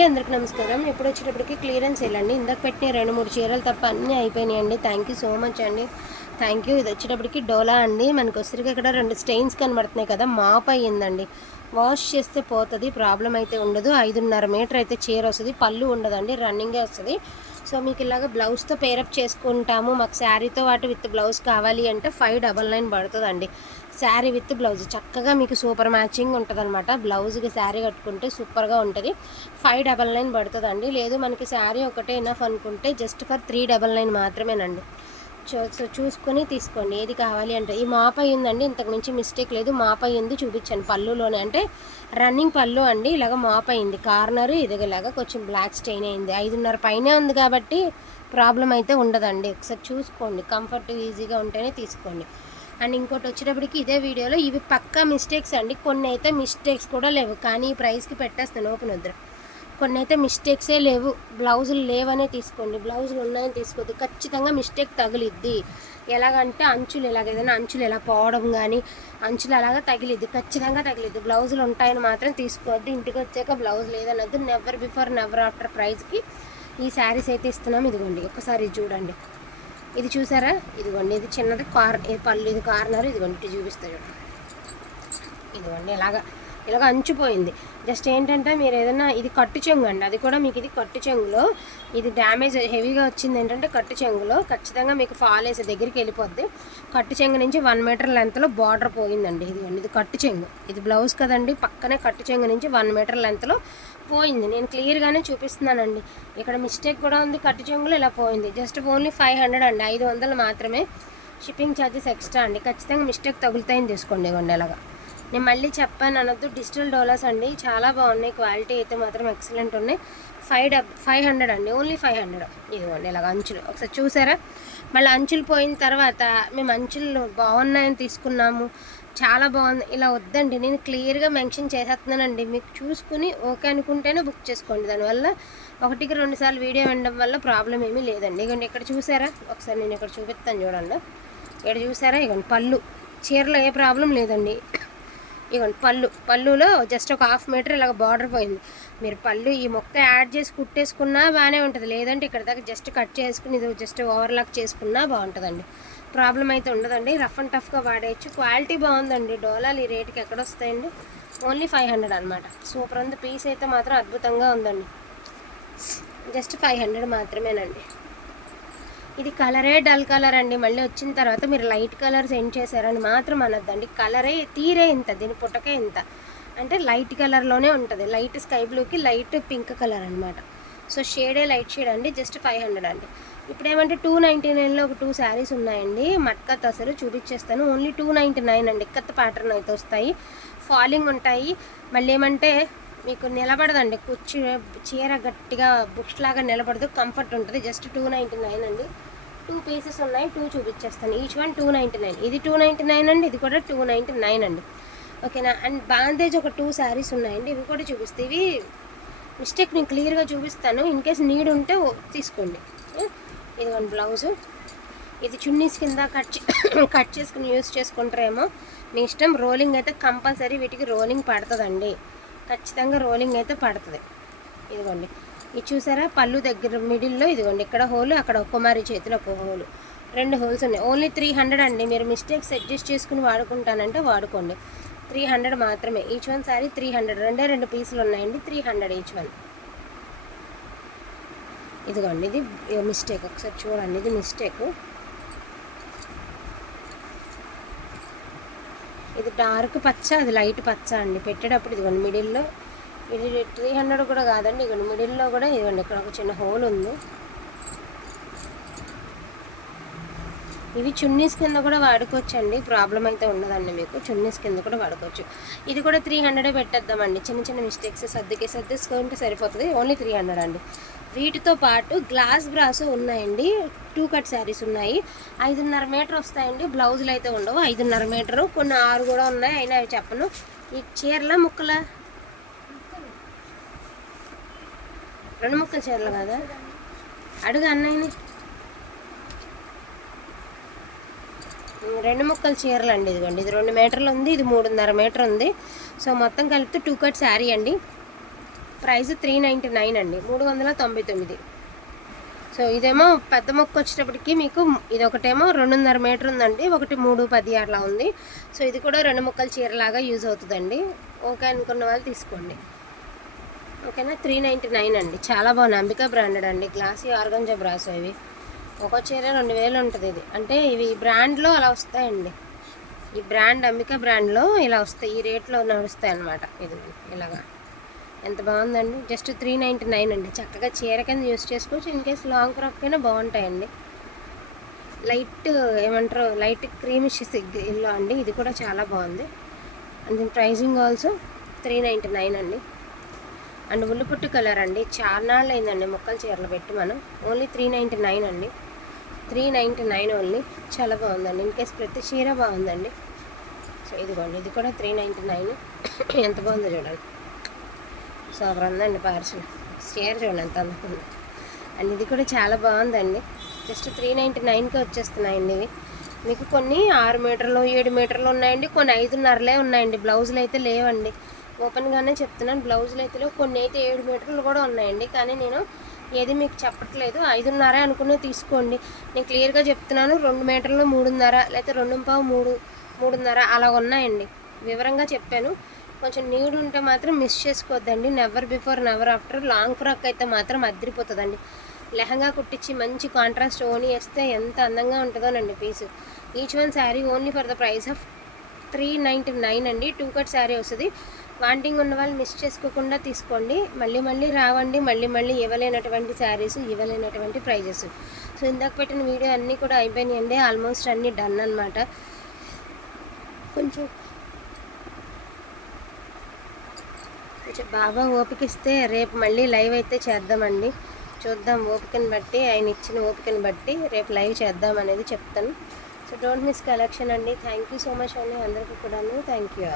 అందరికి నమస్కారం. ఎప్పుడు వచ్చేటప్పటికి క్లియరెన్స్ వెళ్ళండి ఇందాక పెట్టిన రెండు మూడు చీరలు తప్ప అన్నీ అయిపోయినాయండి. థ్యాంక్ యూ సో మచ్ అండి. థ్యాంక్ యూ ఇది వచ్చేటప్పటికి డోలా అండి. మనకు వచ్చరికి ఇక్కడ రెండు స్టెయిన్స్ కనబడుతున్నాయి కదా మాప్ అయ్యిందండి. వాష్ చేస్తే పోతుంది ప్రాబ్లం అయితే ఉండదు. ఐదున్నర మీటర్ అయితే చీర వస్తుంది పళ్ళు ఉండదండి రన్నింగే వస్తుంది. సో మీకు ఇలాగ బ్లౌజ్తో పేరప్ చేసుకుంటాము. మాకు శారీతో పాటు విత్ బ్లౌజ్ కావాలి అంటే ఫైవ్ డబల్ నైన్ పడుతుందండి. శారీ విత్ బ్లౌజ్ చక్కగా మీకు సూపర్ మ్యాచింగ్ ఉంటుంది అనమాట బ్లౌజ్కి శారీ కట్టుకుంటే సూపర్గా ఉంటుంది. ఫైవ్ డబల్ నైన్ పడుతుందండి. లేదు మనకి శారీ ఒకటే ఎనఫ్ అనుకుంటే just for three double nine మాత్రమేనండి. సో చూసుకొని తీసుకోండి. ఏది కావాలి అంటే ఈ మాపై ఉందండి ఇంతకు మించి మిస్టేక్ లేదు. మాపై ఉంది చూపించాను పళ్ళులోనే. అంటే రన్నింగ్ పళ్ళు అండి ఇలాగ మాప్ అయింది కార్నర్ ఇదిగలాగా కొంచెం బ్లాక్ స్టెయిన్ అయింది ఐదున్నర పైనే ఉంది కాబట్టి ప్రాబ్లం అయితే ఉండదండి. ఒకసారి చూసుకోండి. కంఫర్ట్ ఈజీగా ఉంటేనే తీసుకోండి. అండ్ ఇంకోటి వచ్చేటప్పటికి ఇదే వీడియోలో ఇవి పక్కా మిస్టేక్స్ అండి. కొన్ని అయితే మిస్టేక్స్ కూడా లేవు. కానీ ఈ ప్రైస్కి పెట్టేస్తాను. ఓపెన్ వద్దు కొన్ని అయితే మిస్టేక్సే లేవు. బ్లౌజులు లేవనే తీసుకోండి. బ్లౌజులు ఉన్నాయని తీసుకోవద్దు. ఖచ్చితంగా మిస్టేక్ తగిలిద్ది. ఎలాగంటే అంచులు ఎలాగ ఏదైనా అంచులు ఎలా పోవడం కానీ అంచులు అలాగా తగిలిద్ది. ఖచ్చితంగా తగిలిద్ది. బ్లౌజులు ఉంటాయని మాత్రం తీసుకోవద్దు. ఇంటికి వచ్చాక బ్లౌజ్ లేదన్నది నెవర్ బిఫోర్ నెవర్ ఆఫ్టర్ ప్రైస్కి ఈ శారీస్ అయితే ఇస్తున్నాం. ఇదిగోండి. ఒకసారి చూడండి. ఇది చూసారా? ఇదిగోండి. ఇది చిన్నది కార్ ఇది పళ్ళు ఇది కార్నర్. ఇదిగోండి. ఇటు చూపిస్తా చూడండి ఇదిగోండి. ఇలాగా ఇలాగ అంచుపోయింది. జస్ట్ ఏంటంటే మీరు ఏదైనా ఇది కట్టు చెంగు అండి. అది కూడా మీకు ఇది కట్టు చెంగులో ఇది డ్యామేజ్ హెవీగా వచ్చింది ఏంటంటే కట్టు చెంగులో ఖచ్చితంగా మీకు ఫాల్ వేసే దగ్గరికి వెళ్ళిపోద్ది. కట్టు చెంగు నుంచి వన్ మీటర్ లెంత్లో బార్డర్ పోయిందండి. ఇది ఇది కట్టు చెంగు. ఇది బ్లౌజ్ కదండి పక్కనే కట్టు చెంగు నుంచి వన్ మీటర్ లెంత్లో పోయింది. నేను క్లియర్గానే చూపిస్తున్నానండి. ఇక్కడ మిస్టేక్ కూడా ఉంది కట్టు చెంగులో ఇలా పోయింది. జస్ట్ ఓన్లీ ఫైవ్ హండ్రెడ్ అండి. ఐదు వందలు మాత్రమే షిప్పింగ్ ఛార్జెస్ ఎక్స్ట్రా అండి. ఖచ్చితంగా మిస్టేక్ తగులుతాయని తీసుకోండి ఇవ్వండి అలాగా నేను మళ్ళీ చెప్పాను అనొద్దు. డిజిటల్ డోలర్స్ అండి చాలా బాగున్నాయి. క్వాలిటీ అయితే మాత్రం ఎక్సలెంట్ ఉన్నాయి. ఫైవ్ డబ్ ఫైవ్ హండ్రెడ్ అండి. Only five hundred. ఇదిగోండి ఇలాగ అంచులు. ఒకసారి చూసారా? మళ్ళీ అంచులు పోయిన తర్వాత మేము అంచులు బాగున్నాయని తీసుకున్నాము. చాలా బాగుంది. ఇలా వద్దండి. నేను క్లియర్గా మెన్షన్ చేసేస్తున్నానండి. మీకు చూసుకుని ఓకే అనుకుంటేనే బుక్ చేసుకోండి. దానివల్ల ఒకటికి రెండు సార్లు వీడియో వినడం వల్ల ప్రాబ్లం ఏమీ లేదండి. ఇగోండి ఇక్కడ చూసారా? ఒకసారి నేను ఇక్కడ చూపిస్తాను చూడండి. ఇక్కడ చూసారా? ఇగోండి పళ్ళు. చీరలో ఏ ప్రాబ్లం లేదండి. ఇగోండి పళ్ళు. పళ్ళులో జస్ట్ ఒక హాఫ్ మీటర్ ఇలాగ బార్డర్ పోయింది. మీరు పళ్ళు ఈ మొక్క యాడ్ చేసి కుట్టేసుకున్నా బాగానే ఉంటుంది. లేదంటే ఇక్కడ దాకా జస్ట్ కట్ చేసుకుని ఇది జస్ట్ ఓవర్లాక్ చేసుకున్నా బాగుంటుందండి. ప్రాబ్లం అయితే ఉండదండి. రఫ్ అండ్ టఫ్గా వాడేయచ్చు. క్వాలిటీ బాగుందండి. డోలాలు ఈ రేటుకి ఎక్కడ వస్తాయండి ఓన్లీ ఫైవ్ హండ్రెడ్ అనమాట సూపర్ ఉంది. పీస్ అయితే మాత్రం అద్భుతంగా ఉందండి. జస్ట్ ఫైవ్ హండ్రెడ్ మాత్రమేనండి. ఇది కలరే డల్ కలర్ అండి. మళ్ళీ వచ్చిన తర్వాత మీరు లైట్ కలర్ సెండ్ చేశారని మాత్రం అనొద్దండి. కలరే తీరే ఇంత దీని పుట్టకే ఇంత. అంటే లైట్ కలర్లోనే ఉంటుంది. లైట్ స్కై బ్లూకి లైట్ పింక్ కలర్ అనమాట సో షేడే లైట్ షేడ్ అండి. జస్ట్ ఫైవ్ హండ్రెడ్ అండి. ఇప్పుడు ఏమంటే టూ నైంటీ నైన్లో ఒక టూ శారీస్ ఉన్నాయండి. మట్కా అసలు చూపించేస్తాను. ఓన్లీ టూ నైంటీ నైన్ అండి. ఇక్కత్ ప్యాటర్న్ అయితే వస్తాయి. ఫాలింగ్ ఉంటాయి. మళ్ళీ ఏమంటే మీకు నిలబడదండి. కుర్చీ చీర గట్టిగా బుక్స్ లాగా నిలబడదు. కంఫర్ట్ ఉంటుంది. జస్ట్ టూ నైంటీ నైన్ అండి. టూ పీసెస్ ఉన్నాయి. టూ చూపించేస్తాను each one two ninety nine ఇది టూ నైంటీ నైన్ అండి. ఇది కూడా టూ నైంటీ నైన్ అండి. ఓకేనా? అండ్ బాందేజ్ ఒక టూ శారీస్ ఉన్నాయండి. ఇవి కూడా చూపిస్తాయి ఇవి మిస్టేక్ నేను క్లియర్గా చూపిస్తాను. ఇన్ కేస్ నీడ్ ఉంటే తీసుకోండి. ఇది వన్ బ్లౌజు ఇది చున్నీస్ కింద కట్ కట్ చేసుకుని యూస్ చేసుకుంటారేమో. మీ ఇష్టం. రోలింగ్ అయితే కంపల్సరీ వీటికి రోలింగ్ పడుతుందండి. ఖచ్చితంగా రోలింగ్ అయితే పడుతుంది. ఇదిగోండి. ఇది చూసారా? పళ్ళు దగ్గర మిడిల్లో ఇదిగోండి. ఇక్కడ హోలు అక్కడ కుమారి చేతిలో ఒక హోలు. రెండు హోల్స్ ఉన్నాయి. ఓన్లీ త్రీ హండ్రెడ్ అండి. మీరు మిస్టేక్స్ అడ్జస్ట్ చేసుకుని వాడుకుంటానంటే వాడుకోండి. త్రీ హండ్రెడ్ మాత్రమే. Each one sorry three hundred. రెండే రెండు పీసులు ఉన్నాయండి. Three hundred each one. ఇదిగోండి. ఇది మిస్టేక్. ఒకసారి చూడండి. ఇది మిస్టేక్. ఇది డార్క్ పచ్చ అది లైట్ పచ్చ అండి. పెట్టేటప్పుడు ఇదిగోండి మిడిల్లో. ఇది త్రీ హండ్రెడ్ కూడా కాదండి ఇదిగోండి మిడిల్లో కూడా ఇదిగోండి ఇక్కడ ఒక చిన్న హోల్ ఉంది. ఇవి చున్నీస్ కింద కూడా వాడుకోవచ్చు అండి ప్రాబ్లం అయితే ఉండదండి మీకు. చున్నీస్ కింద కూడా వాడుకోవచ్చు. ఇది కూడా త్రీ హండ్రెడే పెట్టేద్దామండి. చిన్న చిన్న మిస్టేక్స్ సర్దుకి సర్దేసుకుంటే సరిపోతుంది. ఓన్లీ త్రీ హండ్రెడ్ అండి. వీటితో పాటు గ్లాస్ బ్రాస్ ఉన్నాయండి. టూ కట్ శారీస్ ఉన్నాయి. ఐదున్నర మీటర్ వస్తాయండి. బ్లౌజులు అయితే ఉండవు. ఐదున్నర మీటరు. కొన్ని ఆరు కూడా ఉన్నాయి. అయినా అవి చెప్పను. ఈ చీరల ముక్కల రెండు ముక్కల చీరలు కదా? అడుగు అన్నయ్యని. రెండు ముక్కల చీరలు అండి ఇదిగోండి. ఇది రెండు మీటర్లు ఉంది. ఇది మూడున్నర మీటర్ ఉంది. సో మొత్తం కలిపితే టూ కట్ శారీ అండి. ప్రైస్ త్రీ నైంటీ నైన్ అండి. మూడు వందల తొంభై తొమ్మిది. సో ఇదేమో పెద్ద మొక్క వచ్చేటప్పటికి మీకు ఇది ఒకటేమో రెండున్నర మీటర్ ఉందండి. ఒకటి మూడు పది అట్లా ఉంది. సో ఇది కూడా రెండు ముక్కల చీరలాగా యూజ్ అవుతుందండి. ఓకే అనుకున్న వాళ్ళు తీసుకోండి. ఓకేనా? త్రీ నైంటీ నైన్ అండి. చాలా బాగుంది. అంబికా బ్రాండెడ్ అండి. గ్లాసీ ఆర్గంజా బ్రాస్ ఇవి. ఒక చీర రెండు వేలు ఉంటుంది ఇది. అంటే ఇవి ఈ బ్రాండ్లో అలా వస్తాయండి. ఈ బ్రాండ్ అంబికా బ్రాండ్లో ఇలా వస్తాయి. ఈ రేట్లో నడుస్తాయి అన్నమాట ఇది ఇలాగా. ఎంత బాగుందండి? జస్ట్ త్రీ నైంటీ నైన్ అండి. చక్కగా చీర కింద యూస్ చేసుకోవచ్చు. ఇన్ కేస్ లాంగ్ ఫ్రాక్ అయినా బాగుంటాయండి. లైట్ ఏమంటారు? లైట్ క్రీమిష్ ఇల్లు అండి. ఇది కూడా చాలా బాగుంది. అండ్ దీని pricing also three ninety nine అండి. అండ్ ఉల్లిపుట్టు కలర్ అండి. చాలా నాళ్ళు అయిందండి మొక్కలు చీరలు పెట్టి మనం. ఓన్లీ త్రీ నైంటీ నైన్ అండి. Three ninety nine only. చాలా బాగుందండి. ఇన్ కేస్ ప్రతి చీర బాగుందండి. సో ఇదిగోండి. ఇది కూడా త్రీ నైంటీ నైన్. ఎంత బాగుందో చూడండి. సూపర్ ఉందండి పార్సల్. స్టేర్ చూడండి ఎంత అందుకుంది అండ్ ఇది కూడా చాలా బాగుందండి. జస్ట్ త్రీ నైంటీ నైన్కి వచ్చేస్తున్నాయండి ఇవి. మీకు కొన్ని ఆరు మీటర్లు ఏడు మీటర్లు ఉన్నాయండి. కొన్ని ఐదున్నరలే ఉన్నాయండి. బ్లౌజులు అయితే లేవండి. ఓపెన్గానే చెప్తున్నాను. బ్లౌజులు అయితే లేవు కొన్ని అయితే ఏడు మీటర్లు కూడా ఉన్నాయండి. కానీ నేను ఏది మీకు చెప్పట్లేదు. ఐదున్నర అనుకునే తీసుకోండి. నేను క్లియర్గా చెప్తున్నాను. రెండు మీటర్లు మూడున్నర లేకపోతే రెండు పావు మూడు మూడున్నర అలా ఉన్నాయండి. వివరంగా చెప్పాను. కొంచెం నీళ్ళు ఉంటే మాత్రం మిస్ చేసుకోవద్దండి. Never before never after long frock అయితే మాత్రం అద్దరిపోతుందండి లెహంగా కుట్టించి మంచి కాంట్రాస్ట్ ఓని వేస్తే ఎంత అందంగా ఉంటుందోనండి piece each one sari only for the price of three ninety nine అండి. టూ కట్ శారీ వస్తుంది. వాంటింగ్ ఉన్న వాళ్ళు మిస్ చేసుకోకుండా తీసుకోండి. మళ్ళీ మళ్ళీ రావండి. మళ్ళీ మళ్ళీ ఇవ్వలేనటువంటి శారీస్ ఇవ్వలేనటువంటి ప్రైజెస్ సో ఇందాక పెట్టిన వీడియో అన్నీ కూడా అయిపోయినాయండి. ఆల్మోస్ట్ అన్నీ డన్ అనమాట కొంచెం బాబా బాగా ఓపిక ఇస్తే రేపు మళ్ళీ లైవ్ అయితే చేద్దామండి. చూద్దాం ఓపికను బట్టి ఆయన ఇచ్చిన ఓపికని బట్టి రేపు లైవ్ చేద్దాం అనేది చెప్తాను. సో డోంట్ మిస్ కలెక్షన్ అండి. థ్యాంక్ యూ సో మచ్ అండి అందరికీ కూడాను. Thank you